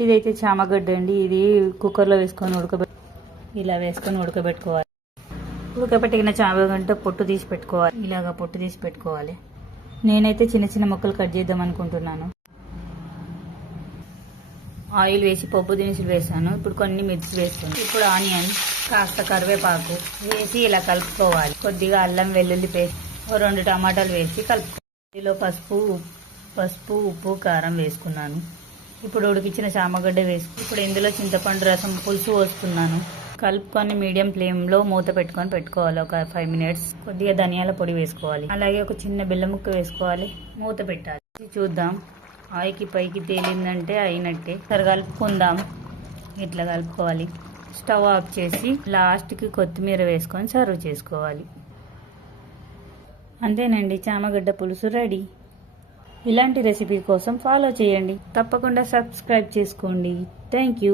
ఇదైతే చామగడ్డ అండి. ఇది కుక్కర్లో వేసుకొని ఇలా వేసుకొని ఉడకబెట్టుకోవాలి. ఉడకబెట్టిన చామగడ్డ పొట్టు తీసి పెట్టుకోవాలి. ఇలాగా పొట్టు తీసి పెట్టుకోవాలి. నేనైతే చిన్న చిన్న ముక్కలు కట్ చేద్దాం అనుకుంటున్నాను. ఆయిల్ వేసి పప్పు దినుసులు వేసాను. ఇప్పుడు కొన్ని మిర్చి వేస్తాను. ఇప్పుడు ఆనియన్, కాస్త కరివేపాకు వేసి ఇలా కలుపుకోవాలి. కొద్దిగా అల్లం వెల్లుల్లి పేస్ట్, 2 టమాటాలు వేసి కలుపుకోవాలి. ఇందులో పసుపు ఉప్పు కారం వేసుకున్నాను. ఇప్పుడు ఉడికించిన చామగడ్డ ఇప్పుడు ఇందులో చింతపండు రసం పులుసు పోసుకున్నాను. కలుపుకొని మీడియం ఫ్లేమ్లో మూత పెట్టుకోవాలి. ఒక 5 మినిట్స్. కొద్దిగా ధనియాల పొడి వేసుకోవాలి. అలాగే ఒక చిన్న బెల్లం ముక్క వేసుకోవాలి. మూత పెట్టాలి. చూద్దాం, ఆయికి పైకి తేలిందంటే అయినట్టే. సరే కలుపుకుందాం. ఇట్లా కలుపుకోవాలి. స్టవ్ ఆఫ్ చేసి లాస్ట్కి కొత్తిమీర వేసుకొని సర్వ్ చేసుకోవాలి. అంతేనండి, చామగడ్డ పులుసు రెడీ. ఇలాంటి రెసిపీ కోసం ఫాలో చేయండి. తప్పకుండా సబ్స్క్రైబ్ చేసుకోండి. Thank you.